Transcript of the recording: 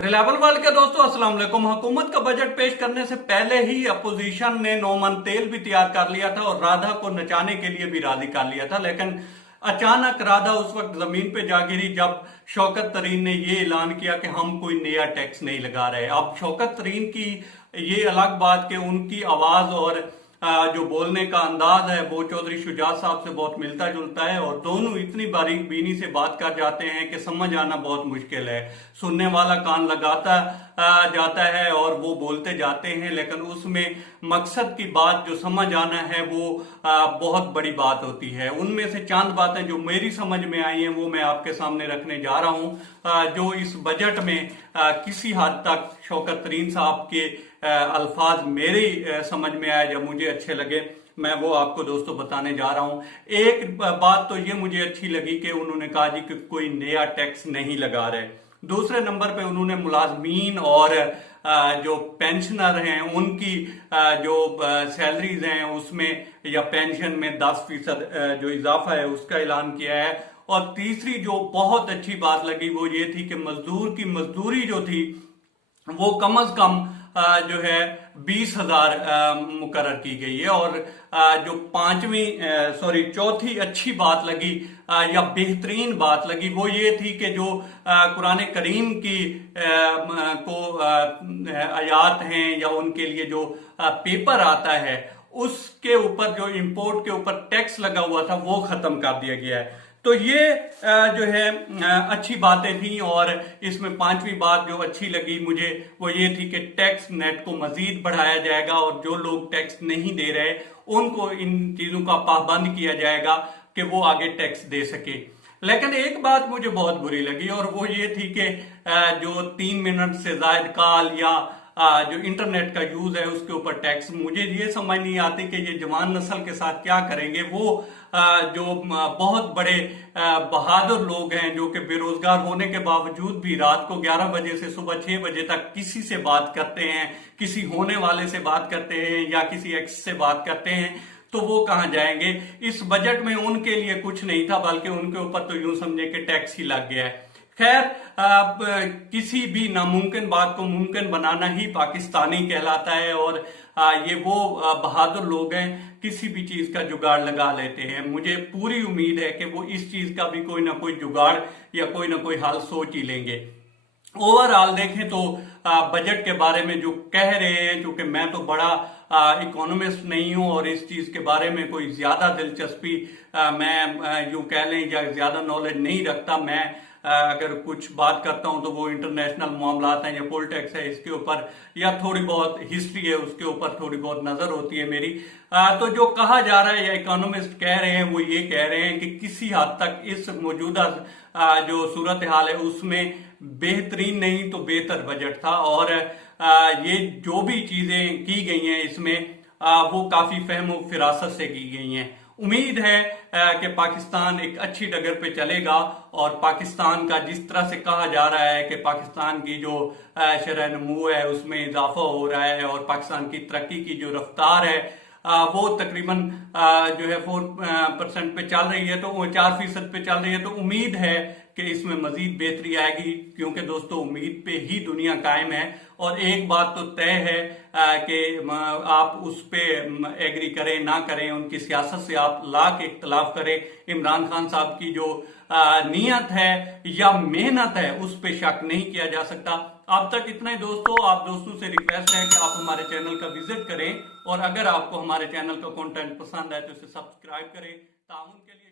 Reliable world के दोस्तों अस्सलाम वालेकुम। हुकूमत का बजट पेश करने से पहले ही अपोजिशन ने 9 मन तेल भी तैयार कर लिया था और राधा को नचाने के लिए भी राजी कर लिया था, लेकिन अचानक राधा उस वक्त जमीन पे जा गिरी जब शौकत तरीन ने ये ऐलान किया कि हम कोई नया टैक्स नहीं लगा रहे। अब शौकत तरीन की ये अलग बात कि उनकी आवाज और जो बोलने का अंदाज है वो चौधरी शुजात साहब से बहुत मिलता जुलता है और दोनों इतनी बारीक बीनी से बात कर जाते हैं कि समझ आना बहुत मुश्किल है। सुनने वाला कान लगाता जाता है और वो बोलते जाते हैं, लेकिन उसमें मकसद की बात जो समझ आना है वो बहुत बड़ी बात होती है। उनमें से चंद बातें जो मेरी समझ में आई हैं वो मैं आपके सामने रखने जा रहा हूं। जो इस बजट में किसी हद तक शौकत तरीन साहब के अल्फाज मेरी समझ में आए, जब मुझे अच्छे लगे, मैं वो आपको दोस्तों बताने जा रहा हूं। एक बात तो ये मुझे अच्छी लगी कि उन्होंने कहा जी कि कोई नया टैक्स नहीं लगा रहे। दूसरे नंबर पे उन्होंने मुलाजमीन और जो पेंशनर हैं उनकी जो सैलरीज हैं उसमें या पेंशन में 10% जो इजाफा है उसका ऐलान किया है। और तीसरी जो बहुत अच्छी बात लगी वो ये थी कि मजदूर की मजदूरी जो थी वो कम अज कम जो है 20,000 मुकर्रर की गई है। और जो चौथी अच्छी बात लगी या बेहतरीन बात लगी वो ये थी कि जो कुरान करीम की आयात हैं या उनके लिए जो पेपर आता है उसके ऊपर जो इंपोर्ट के ऊपर टैक्स लगा हुआ था वो खत्म कर दिया गया है। तो ये जो है अच्छी बातें थी। और इसमें पांचवी बात जो अच्छी लगी मुझे वो ये थी कि टैक्स नेट को मजीद बढ़ाया जाएगा और जो लोग टैक्स नहीं दे रहे उनको इन चीजों का पाबंद किया जाएगा कि वो आगे टैक्स दे सके। लेकिन एक बात मुझे बहुत बुरी लगी और वो ये थी कि जो 3 मिनट से ज्यादा कॉल या जो इंटरनेट का यूज है उसके ऊपर टैक्स, मुझे ये समझ नहीं आती कि ये जवान नस्ल के साथ क्या करेंगे। वो जो बहुत बड़े बहादुर लोग हैं जो कि बेरोजगार होने के बावजूद भी रात को 11 बजे से सुबह 6 बजे तक किसी से बात करते हैं, किसी होने वाले से बात करते हैं या किसी एक्स से बात करते हैं, तो वो कहां जाएंगे। इस बजट में उनके लिए कुछ नहीं था, बल्कि उनके ऊपर तो यूं समझे कि टैक्स ही लग गया है। खैर, किसी भी नामुमकिन बात को मुमकिन बनाना ही पाकिस्तानी कहलाता है और ये वो बहादुर लोग हैं किसी भी चीज का जुगाड़ लगा लेते हैं। मुझे पूरी उम्मीद है कि वो इस चीज का भी कोई ना कोई जुगाड़ या कोई ना कोई हल सोच ही लेंगे। ओवरऑल देखें तो बजट के बारे में जो कह रहे हैं, क्योंकि मैं तो बड़ा इकोनॉमिस्ट नहीं हूं और इस चीज के बारे में कोई ज्यादा दिलचस्पी मैं यूं कह लें या ज्यादा नॉलेज नहीं रखता। मैं अगर कुछ बात करता हूं तो वो इंटरनेशनल मामलात हैं या पॉलिटिक्स है इसके ऊपर या थोड़ी बहुत हिस्ट्री है उसके ऊपर थोड़ी बहुत नजर होती है मेरी। तो जो कहा जा रहा है या इकोनॉमिस्ट कह रहे हैं वो ये कह रहे हैं कि किसी हद तक इस मौजूदा जो सूरत हाल है उसमें बेहतरीन नहीं तो बेहतर बजट था। और ये जो भी चीजें की गई हैं इसमें वो काफी फहम और फिरासत से की गई हैं। उम्मीद है कि पाकिस्तान एक अच्छी डगर पे चलेगा और पाकिस्तान का जिस तरह से कहा जा रहा है कि पाकिस्तान की जो शरह नमू है उसमें इजाफा हो रहा है और पाकिस्तान की तरक्की की जो रफ्तार है वो तकरीबन जो है 4% पे चल रही है, तो 4% पे चल रही है। तो उम्मीद है कि इसमें मजीद बेहतरी आएगी, क्योंकि दोस्तों उम्मीद पे ही दुनिया कायम है। और एक बात तो तय है कि आप उस पे एग्री करें ना करें, उनकी सियासत से आप लाख इख्तलाफ करें, इमरान खान साहब की जो नीयत है या मेहनत है उस पे शक नहीं किया जा सकता। अब तक इतना ही दोस्तों। आप दोस्तों से रिक्वेस्ट है कि आप हमारे चैनल का विजिट करें और अगर आपको हमारे चैनल का कंटेंट पसंद है तो इसे सब्सक्राइब करें। ताउन के लिए